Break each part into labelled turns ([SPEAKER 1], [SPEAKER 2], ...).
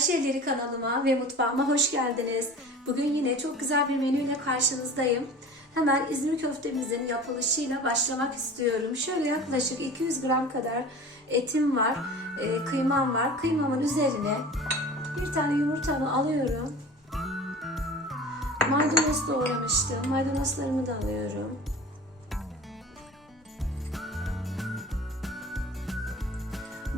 [SPEAKER 1] Ayşeleri kanalıma ve mutfağıma hoş geldiniz. Bugün yine çok güzel bir menüyle karşınızdayım. Hemen İzmir köftemizin yapılışıyla başlamak istiyorum. Şöyle yaklaşık 200 gram kadar etim var, e, kıymam var. Kıymamın üzerine bir tane yumurtamı alıyorum. Maydanoz doğramıştım. Maydanozlarımı da alıyorum.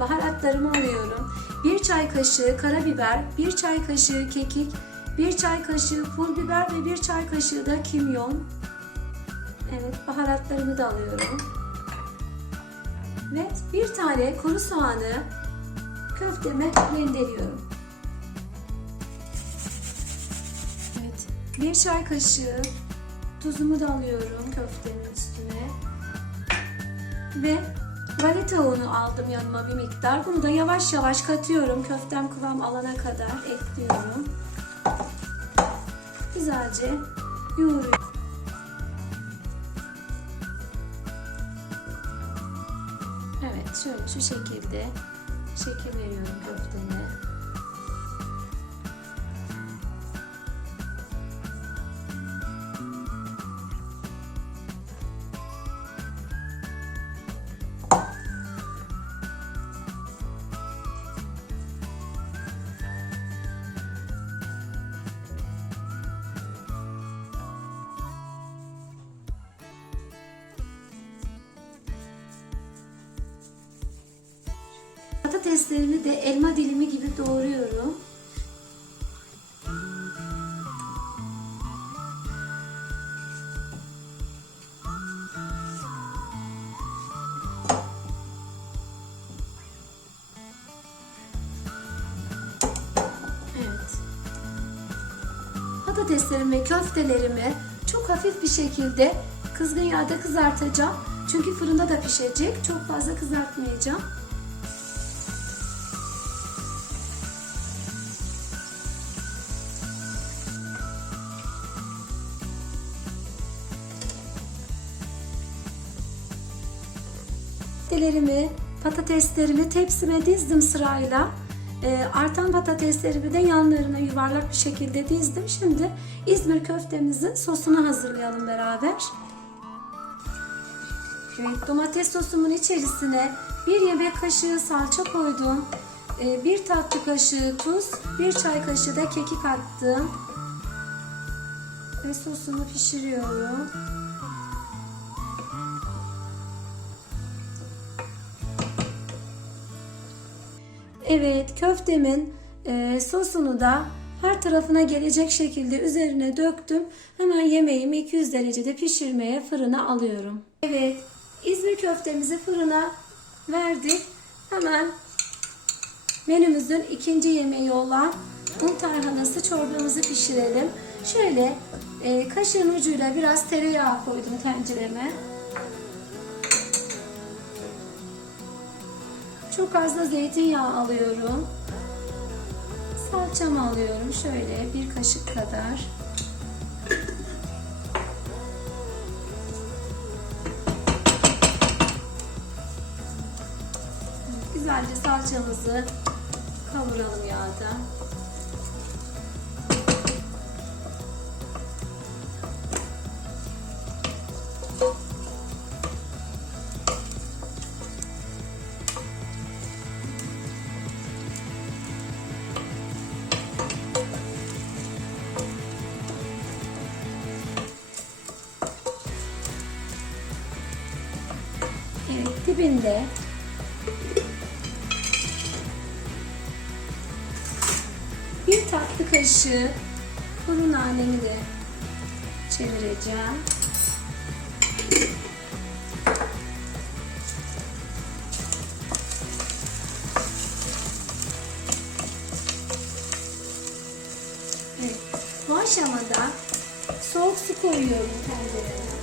[SPEAKER 1] Baharatlarımı alıyorum. 1 çay kaşığı karabiber, 1 çay kaşığı kekik, 1 çay kaşığı pul biber ve 1 çay kaşığı da kimyon. Evet, baharatlarımı da alıyorum. Ve bir tane kuru soğanı köfteme rendeliyorum. Evet, 1 çay kaşığı tuzumu da alıyorum köftemin üstüne. Ve Galeta unu aldım yanıma bir miktar. Bunu da yavaş yavaş katıyorum. Köftem kıvam alana kadar ekliyorum. Güzelce yoğuruyorum. Evet şöyle şu şekilde şekil veriyorum köfteme. Patateslerimi de elma dilimi gibi doğruyorum. Evet. Patateslerimi köftelerimi çok hafif bir şekilde kızgın yağda kızartacağım. Çünkü fırında da pişecek. Çok fazla kızartmayacağım. Köftelerimi, patateslerimi tepsime dizdim sırayla. Ee, artan patateslerimi de yanlarına yuvarlak bir şekilde dizdim. Şimdi İzmir köftemizin sosunu hazırlayalım beraber. Evet, domates sosumun içerisine bir yemek kaşığı salça koydum. Ee, bir tatlı kaşığı tuz, bir çay kaşığı da kekik attım. Ve sosumu pişiriyorum. Evet, köftemin e, sosunu da her tarafına gelecek şekilde üzerine döktüm. Hemen yemeğimi 200 derecede pişirmeye fırına alıyorum. Evet, İzmir köftemizi fırına verdik. Hemen menümüzün ikinci yemeği olan un tarhanası çorbamızı pişirelim. Şöyle e, kaşığın ucuyla biraz tereyağı koydum tencereme. Çok az da zeytinyağı alıyorum. Salçamı alıyorum şöyle bir kaşık kadar. Güzelce salçamızı kavuralım yağda. Dibinde bir tatlı kaşığı kuru nanemi de çevireceğim. Evet, bu aşamada soğuk su koyuyorum tencereye.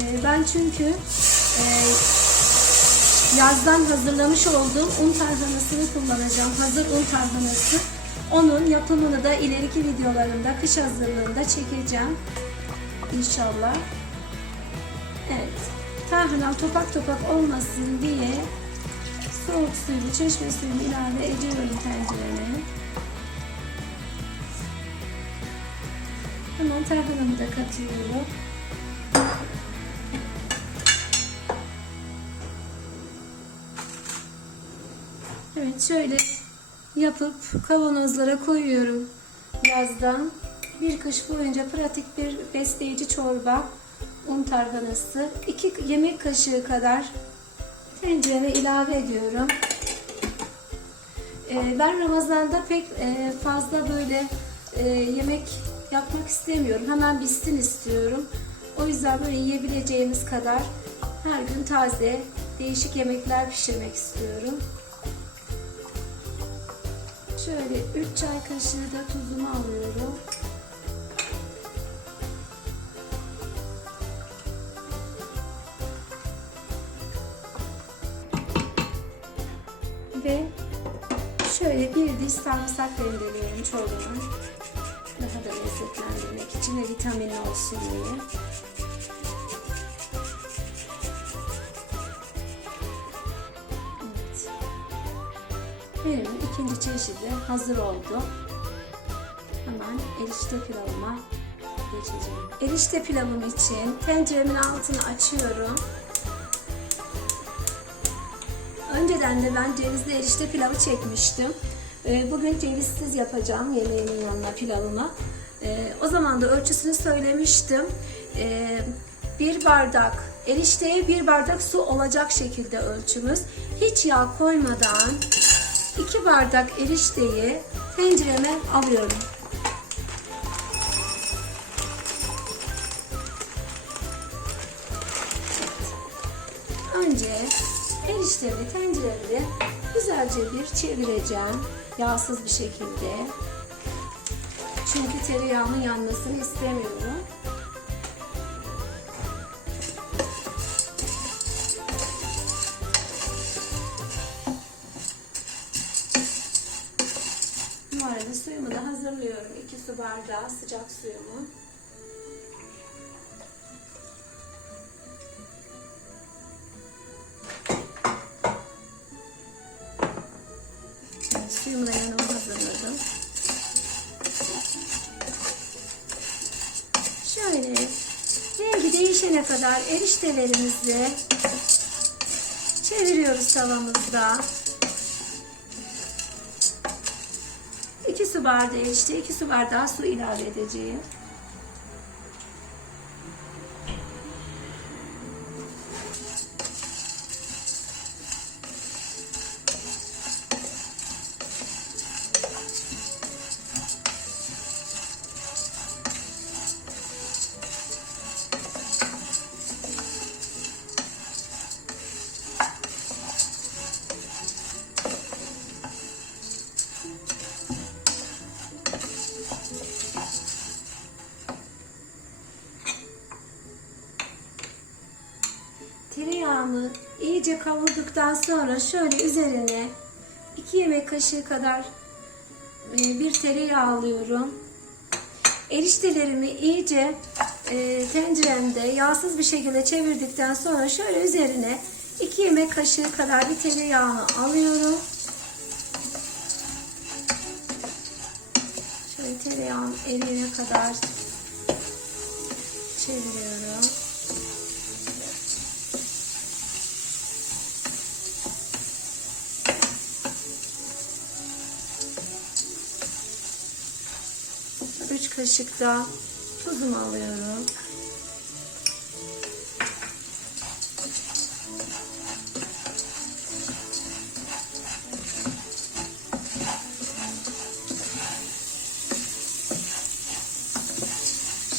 [SPEAKER 1] Ee, Ben çünkü e, yazdan hazırlamış olduğum un tarhanasını kullanacağım. Hazır un tarhanası. Onun yapımını da ileriki videolarımda kış hazırlığında çekeceğim. İnşallah. Evet. Tarhanam topak topak olmasın diye soğuk suyunu, çeşme suyunu ilave ediyorum tencereme. Hemen tarhanamı da katıyorum. Evet şöyle yapıp kavanozlara koyuyorum yazdan. Bir kış boyunca pratik bir besleyici çorba, un tarhanası, 2 yemek kaşığı kadar tencereme ilave ediyorum. Ee, ben Ramazan'da pek e, fazla böyle e, yemek yapmak istemiyorum. Hemen bitsin istiyorum. O yüzden böyle yiyebileceğimiz kadar her gün taze, değişik yemekler pişirmek istiyorum. Şöyle 3 çay kaşığı da tuzumu alıyorum. Ve şöyle bir diş sarımsak rendeliyorum çorbamı. Daha da lezzetlendirmek için ve vitaminli olsun diye. İkinci çeşidi hazır oldu. Hemen erişte pilavıma geçeceğim. Erişte pilavım için tenceremin altını açıyorum. Önceden de ben cevizli erişte pilavı çekmiştim. Ee, Bugün cevizsiz yapacağım yemeğimin yanına pilavıma. Ee, O zaman da ölçüsünü söylemiştim. Ee, Bir bardak erişteye bir bardak su olacak şekilde ölçümüz. Hiç yağ koymadan 2 bardak erişteyi tencereme alıyorum. Önce eriştemi tenceremde güzelce bir çevireceğim. Yağsız bir şekilde. Çünkü tereyağının yanmasını istemiyorum. Hazırlıyorum. 2 su bardağı sıcak suyumu. Suyumu da yanıma hazırladım. Şöyle rengi değişene kadar eriştelerimizi çeviriyoruz tavamızda. 2 su bardağı erişte, 2 su bardağı su ilave edeceğim. İyice kavurduktan sonra şöyle üzerine 2 yemek kaşığı kadar e, bir tereyağı alıyorum. Eriştelerimi iyice e, tenceremde yağsız bir şekilde çevirdikten sonra şöyle üzerine 2 yemek kaşığı kadar bir tereyağını alıyorum. Şöyle tereyağın eriyene kadar çeviriyorum. Üç kaşık da tuzumu alıyorum.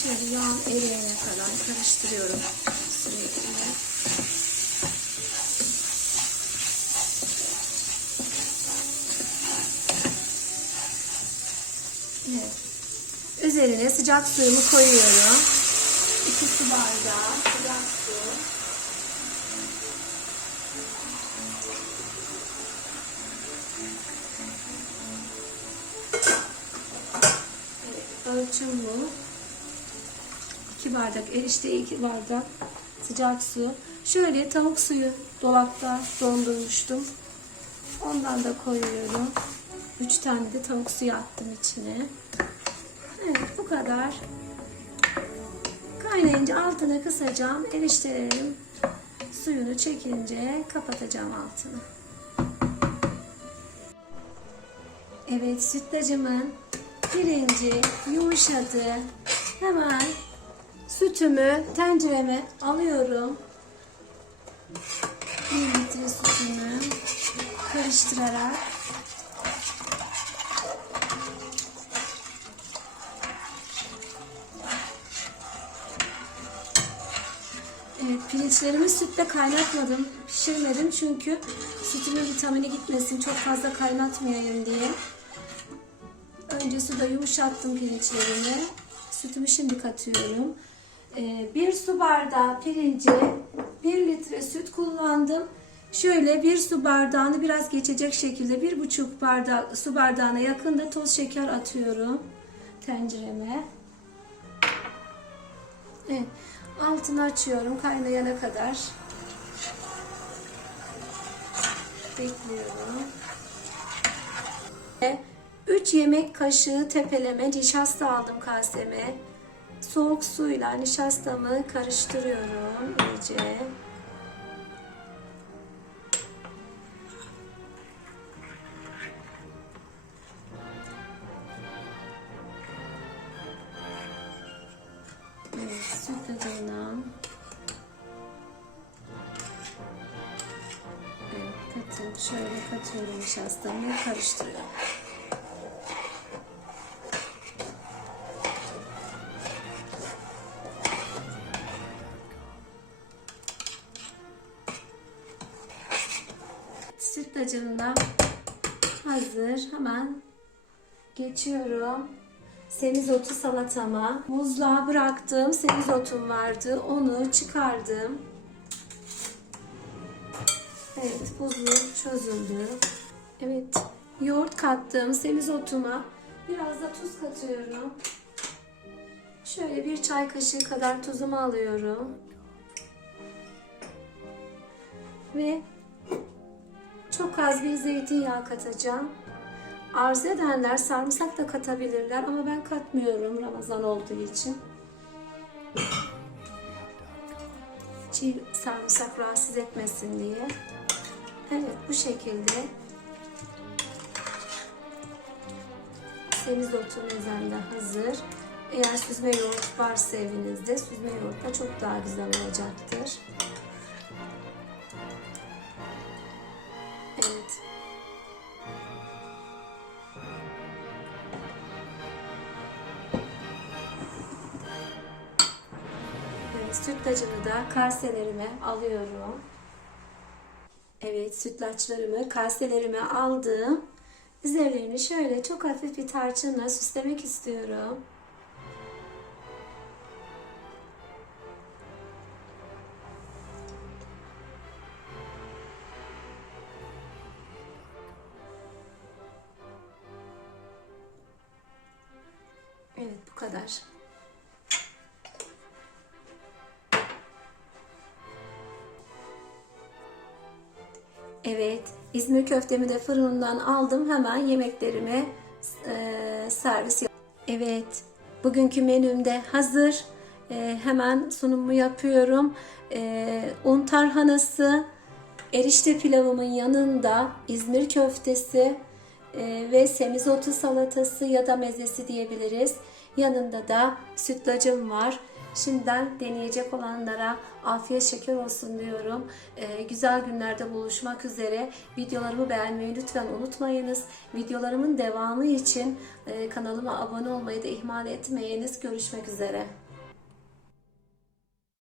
[SPEAKER 1] Şöyle yağın eriyene kadar karıştırıyorum sürekli. Evet. Üzerine sıcak suyumu koyuyorum. 2 su bardağı sıcak su. Evet, ölçüm bu. 2 bardak erişte 2 bardak sıcak su. Şöyle tavuk suyu dolapta dondurmuştum. Ondan da koyuyorum. 3 tane de tavuk suyu attım içine. Kadar. Kaynayınca altını kısacağım. Eriştelerim suyunu çekince kapatacağım altını. Evet sütlacımın pirinci yumuşadı. Hemen sütümü tencereme alıyorum. Bir litre sütümü karıştırarak pirinçlerimi sütle kaynatmadım, pişirmedim çünkü sütümün vitamini gitmesin, çok fazla kaynatmayayım diye. Önce suda yumuşattım pirinçlerimi. Sütümü şimdi katıyorum. Ee, bir su bardağı pirince bir litre süt kullandım. Şöyle bir su bardağını biraz geçecek şekilde bir buçuk bardak su bardağına yakın da toz şeker atıyorum tencereme. Evet, altını açıyorum kaynayana kadar. Bekliyorum. 3 yemek kaşığı tepeleme nişasta aldım kaseme. Soğuk suyla nişastamı karıştırıyorum iyice. Şöyle katıyorum nişastamı karıştırıyorum. Sütlacım da hazır. Hemen geçiyorum. Semizotu salatama. Buzluğa bıraktığım semizotum vardı. Onu çıkardım. Evet buzlu çözüldü. Evet yoğurt kattım semizotuma. Biraz da tuz katıyorum. Şöyle bir çay kaşığı kadar tuzumu alıyorum. Ve çok az bir zeytinyağı katacağım. Arzu edenler sarımsak da katabilirler ama ben katmıyorum Ramazan olduğu için. Çiğ sarımsak rahatsız etmesin diye. Evet bu şekilde semizotu mezemde hazır. Eğer süzme yoğurt varsa evinizde süzme yoğurtla çok daha güzel olacaktır. Evet. Evet, sütlacımı da kaselerime alıyorum. Evet, sütlaçlarımı kaselerime aldım. Üzerlerini şöyle çok hafif bir tarçınla süslemek istiyorum. Evet, bu kadar. Evet, İzmir köftemi de fırından aldım. Hemen yemeklerime e, servis yap- Evet, bugünkü menüm de hazır. E, hemen sunumu yapıyorum. E, un tarhanası, erişte pilavımın yanında İzmir köftesi e, ve semizotu salatası ya da mezesi diyebiliriz. Yanında da sütlacım var. Şimdiden deneyecek olanlara afiyet şeker olsun diyorum. Ee, güzel günlerde buluşmak üzere. Videolarımı beğenmeyi lütfen unutmayınız. Videolarımın devamı için e, kanalıma abone olmayı da ihmal etmeyiniz. Görüşmek üzere.